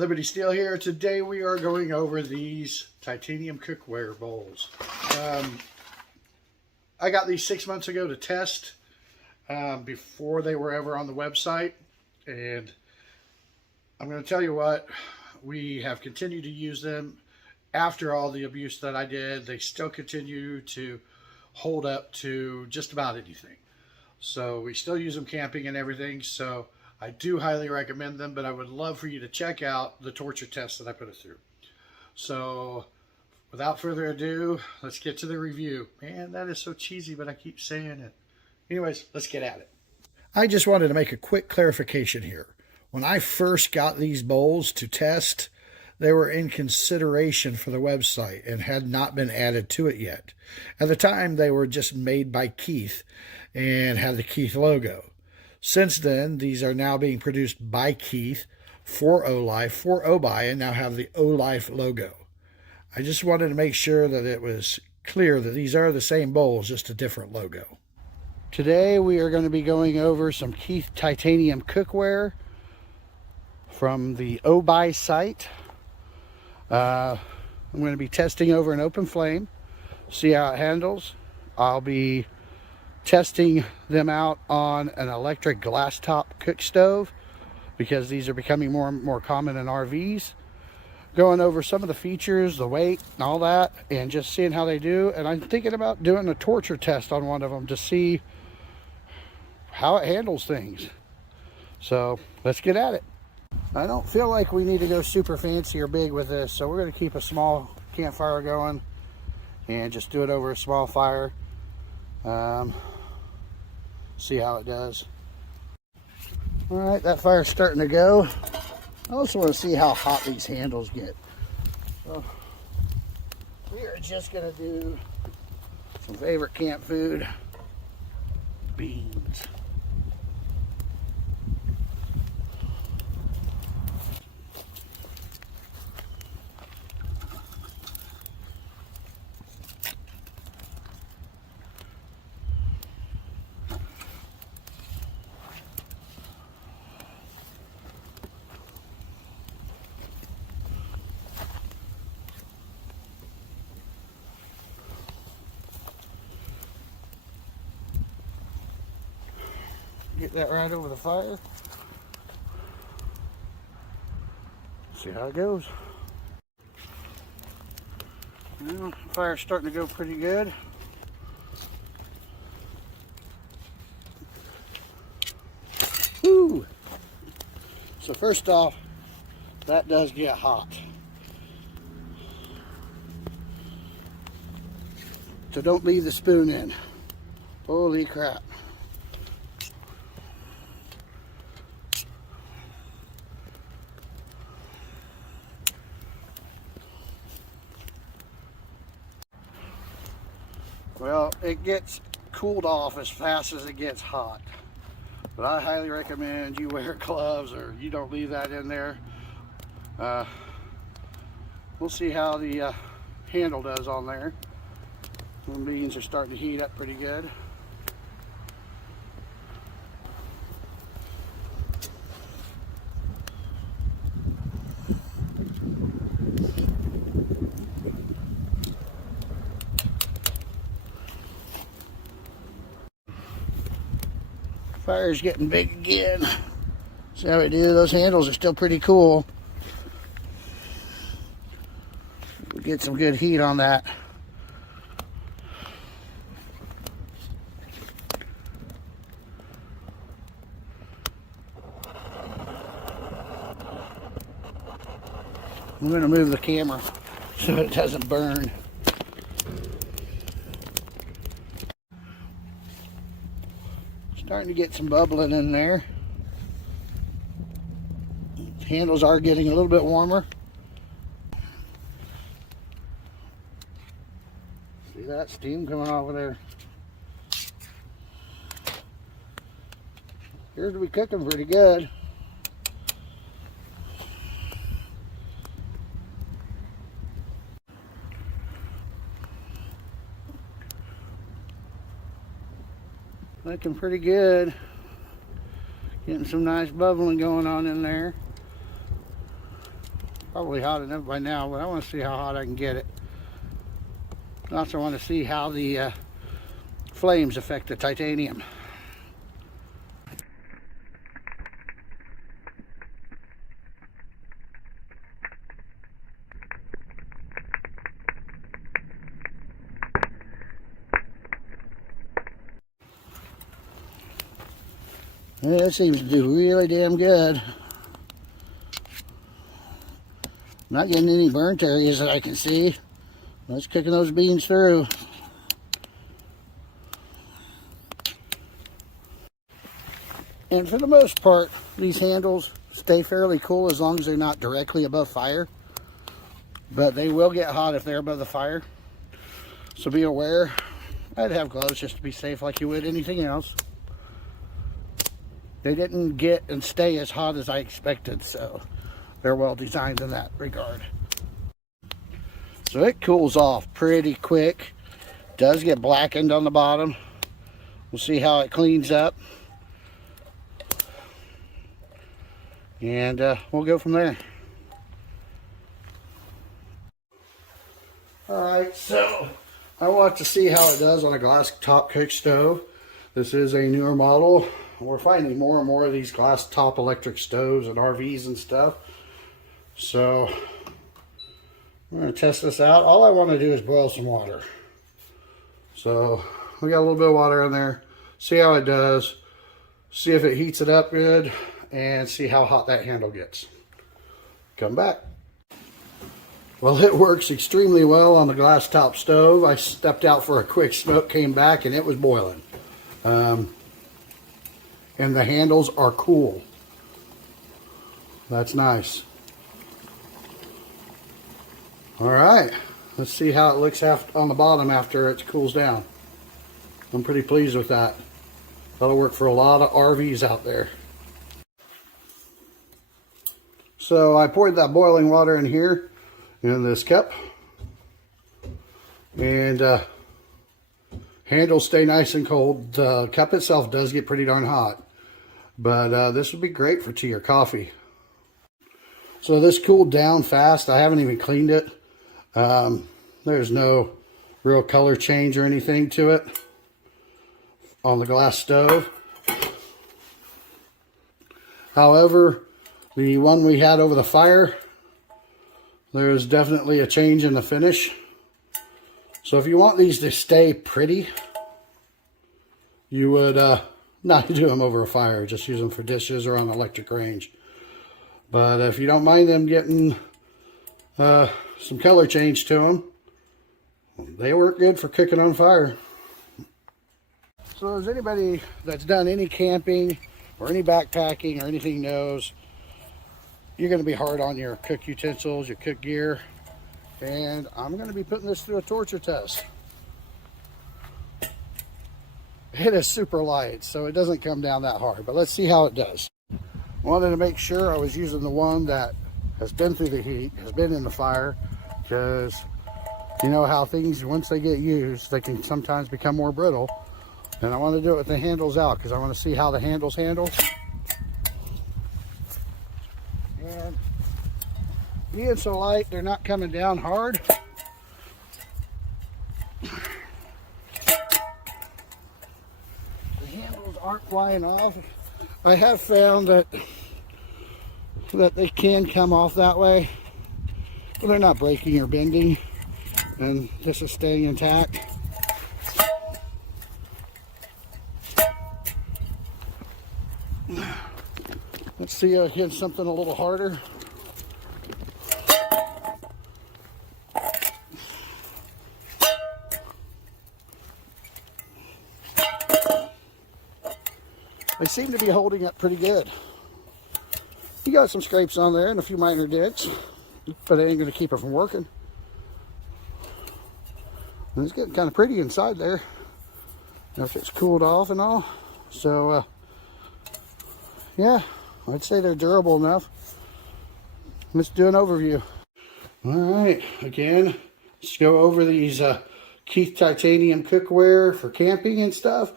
Liberty Steel here. Today we are going over these titanium cookware bowls. I got these 6 months ago to test before they were ever on the website, and I'm going to tell you what, we have continued to use them after all the abuse that I did. They still continue to hold up to just about anything. So we still use them camping and everything. So I do highly recommend them, but I would love for you to check out the torture test that I put it through. So without further ado, let's get to the review. Man, that is so cheesy, but I keep saying it. Anyways, let's get at it. I just wanted to make a quick clarification here. When I first got these bowls to test, they were in consideration for the website and had not been added to it yet. At the time, they were just made by Keith and had the Keith logo. Since then, these are now being produced by Keith for OLife, for OBI, and now have the OLife logo. I just wanted to make sure that it was clear that these are the same bowls, just a different logo. Today, we are going to be going over some Keith titanium cookware from the OBI site. I'm going to be testing over an open flame, see how it handles. I'll be testing them out on an electric glass top cook stove because these are becoming more and more common in RVs. Going over some of the features, the weight and all that, and just seeing how they do. And I'm thinking about doing a torture test on one of them to see how it handles things. So let's get at it. I don't feel like we need to go super fancy or big with this, so we're going to keep a small campfire going and just do it over a small fire. See how it does. All right, that fire's starting to go. I also want to see how hot these handles get. So we are just going to do some favorite camp food, beans. Get that right over the fire. See how it goes. Well, the fire's starting to go pretty good. Woo! So first off, that does get hot. So don't leave the spoon in. Holy crap. Well, it gets cooled off as fast as it gets hot. But I highly recommend you wear gloves or you don't leave that in there. We'll see how the handle does on there. The beans are starting to heat up pretty good. Fire's getting big again. See how we do? Those handles are still pretty cool. We'll get some good heat on that. I'm going to move the camera so it doesn't burn. Starting to get some bubbling in there. Handles are getting a little bit warmer. See that steam coming off of there? Appears to be cooking pretty good. Looking pretty good. Getting some nice bubbling going on in there. probably hot enough by now, but I want to see how hot I can get it. I also want to see how the flames affect the titanium. Yeah, it seems to do really damn good. Not getting any burnt areas that I can see. Let's cooking those beans through. And for the most part, these handles stay fairly cool as long as they're not directly above fire. But they will get hot if they're above the fire. So be aware. I'd have gloves just to be safe like you would anything else. They didn't get and stay as hot as I expected, so they're well designed in that regard. So it cools off pretty quick. Does get blackened on the bottom. We'll see how it cleans up. And we'll go from there. Alright, so I want to see how it does on a glass top cook stove. This is a newer model. We're finding more and more of these glass top electric stoves and RVs and stuff. So I'm going to test this out. All I want to do is boil some water. So we got a little bit of water in there. See how it does. See if it heats it up good. And see how hot that handle gets. Come back. Well, it works extremely well on the glass top stove. I stepped out for a quick smoke, came back, and it was boiling. And the handles are cool. That's nice. All right, let's see how it looks on the bottom after it cools down. I'm pretty pleased with that. That'll work for a lot of RVs out there. So I poured that boiling water in here in this cup. And handles stay nice and cold. The cup itself does get pretty darn hot. But this would be great for tea or coffee. So this cooled down fast. I haven't even cleaned it. There's no real color change or anything to it on the glass stove. However, the one we had over the fire, there's definitely a change in the finish. So if you want these to stay pretty, you would not do them over a fire. Just use them for dishes or on an electric range. But if you don't mind them getting some color change to them, they work good for cooking on fire. So as anybody that's done any camping or any backpacking or anything knows, you're going to be hard on your cook utensils, your cook gear. And I'm going to be putting this through a torture test. It is super light, so it doesn't come down that hard, but let's see how it does. Wanted to make sure I was using the one that has been through the heat, has been in the fire, because you know how things, once they get used, they can sometimes become more brittle. And I want to do it with the handles out, because I want to see how the handles handle. And being so light, they're not coming down hard. Aren't flying off. I have found that they can come off that way, but they're not breaking or bending, and this is staying intact. Let's see if I hit something a little harder. They seem to be holding up pretty good. You got some scrapes on there and a few minor dents, but it ain't going to keep it from working. And it's getting kind of pretty inside there after it's cooled off and all. So, yeah, I'd say they're durable enough. Let's do an overview. All right, again, let's go over these Keith titanium cookware for camping and stuff.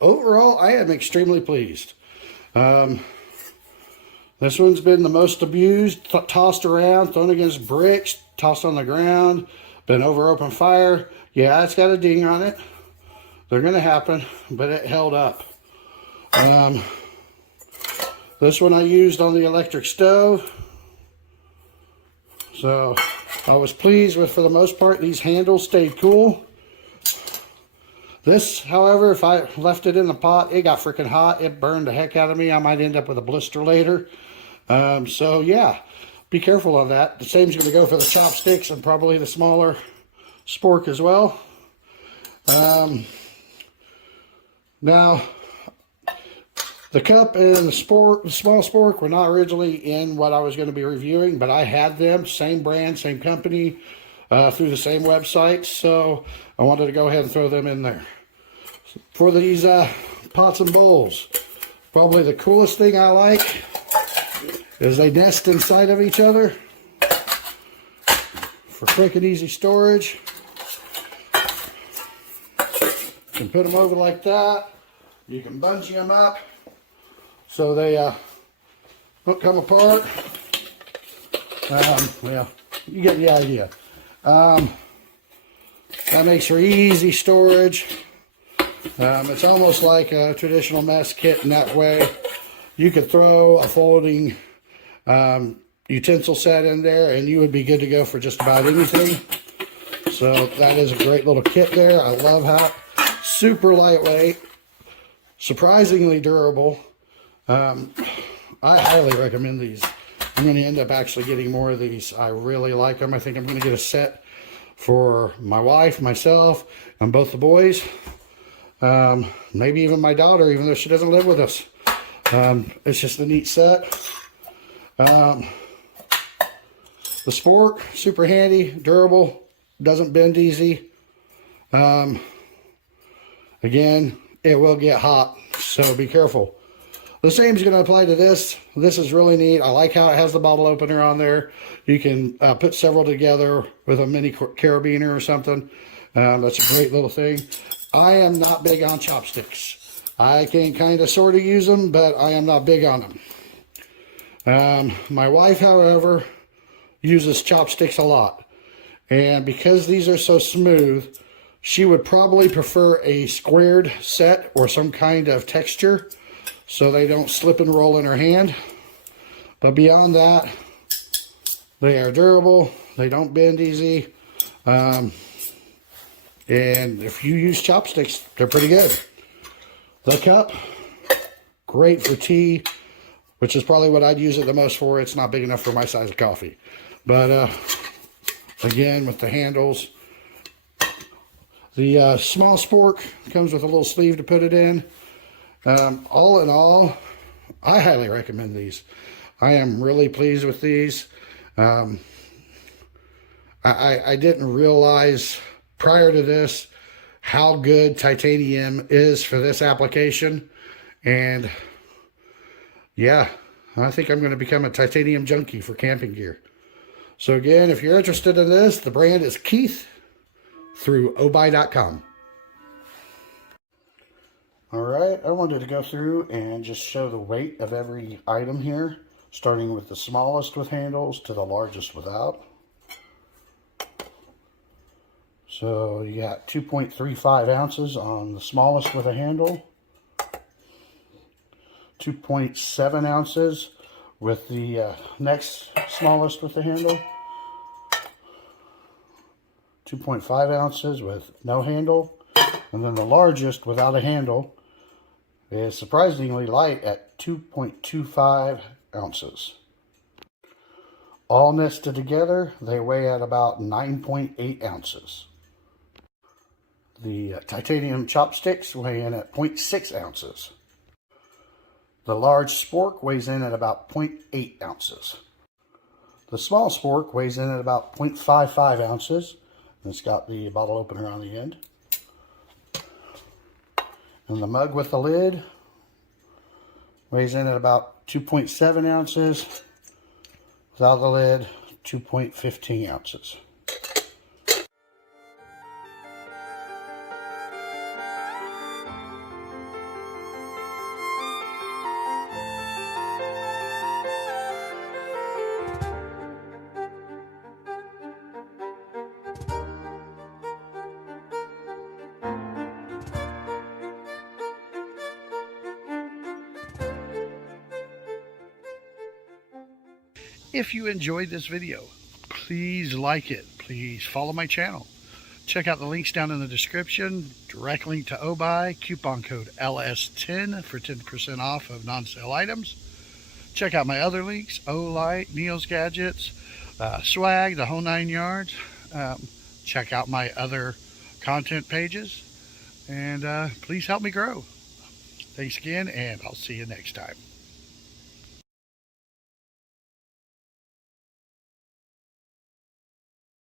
Overall, I am extremely pleased. This one's been the most abused, tossed around, thrown against bricks, tossed on the ground, been over open fire. Yeah, it's got a ding on it. They're going to happen, but it held up. This one I used on the electric stove. So I was pleased with, for the most part, these handles stayed cool. This, however, if I left it in the pot, it got freaking hot. It burned the heck out of me. I might end up with a blister later. So yeah, be careful of that. The same is going to go for the chopsticks and probably the smaller spork as well. Now, the cup and the small spork were not originally in what I was going to be reviewing, but I had them, same brand, same company, through the same website, so I wanted to go ahead and throw them in there. For these pots and bowls, probably the coolest thing I like is they nest inside of each other for quick and easy storage. You can put them over like that. You can bungee them up so they don't come apart. Well, you get the idea. That makes for easy storage. It's almost like a traditional mess kit in that way. You could throw a folding utensil set in there and you would be good to go for just about anything. So that is a great little kit there. I love how super lightweight, surprisingly durable. I highly recommend these. I'm going to end up actually getting more of these. I really like them. I think I'm going to get a set for my wife, myself, and both the boys. Maybe even my daughter, even though she doesn't live with us. It's just a neat set. The spork, super handy, durable, doesn't bend easy. Again, it will get hot, so be careful. The same is going to apply to this. This is really neat. I like how it has the bottle opener on there. You can put several together with a mini carabiner or something. That's a great little thing. I am not big on chopsticks. I can kind of sort of use them, but I am not big on them. My wife, however, uses chopsticks a lot. And because these are so smooth, she would probably prefer a squared set or some kind of texture so they don't slip and roll in her hand. But beyond that, they are durable. They don't bend easy. And if you use chopsticks, they're pretty good. The cup, great for tea, which is probably what I'd use it the most for. It's not big enough for my size of coffee. But again, with the handles, the small spork comes with a little sleeve to put it in. All in all, I highly recommend these. I am really pleased with these. I didn't realize prior to this how good titanium is for this application. And yeah, I think I'm going to become a titanium junkie for camping gear. So again, if you're interested in this, the brand is Keith through obuy.com. All right, I wanted to go through and just show the weight of every item here, starting with the smallest with handles to the largest without. So you got 2.35 ounces on the smallest with a handle, 2.7 ounces with the next smallest with the handle, 2.5 ounces with no handle, and then the largest without a handle is surprisingly light at 2.25 ounces. All nested together, they weigh at about 9.8 ounces. The titanium chopsticks weigh in at 0.6 ounces. The large spork weighs in at about 0.8 ounces. The small spork weighs in at about 0.55 ounces. It's got the bottle opener on the end. And the mug with the lid weighs in at about 2.7 ounces. Without the lid, 2.15 ounces. If you enjoyed this video, please like it. Please follow my channel. Check out the links down in the description. Direct link to OBI, coupon code LS10 for 10% off of non-sale items. Check out my other links, OLife, Neil's Gadgets, swag, the whole 9 yards. Check out my other content pages, and please help me grow. Thanks again, and I'll see you next time.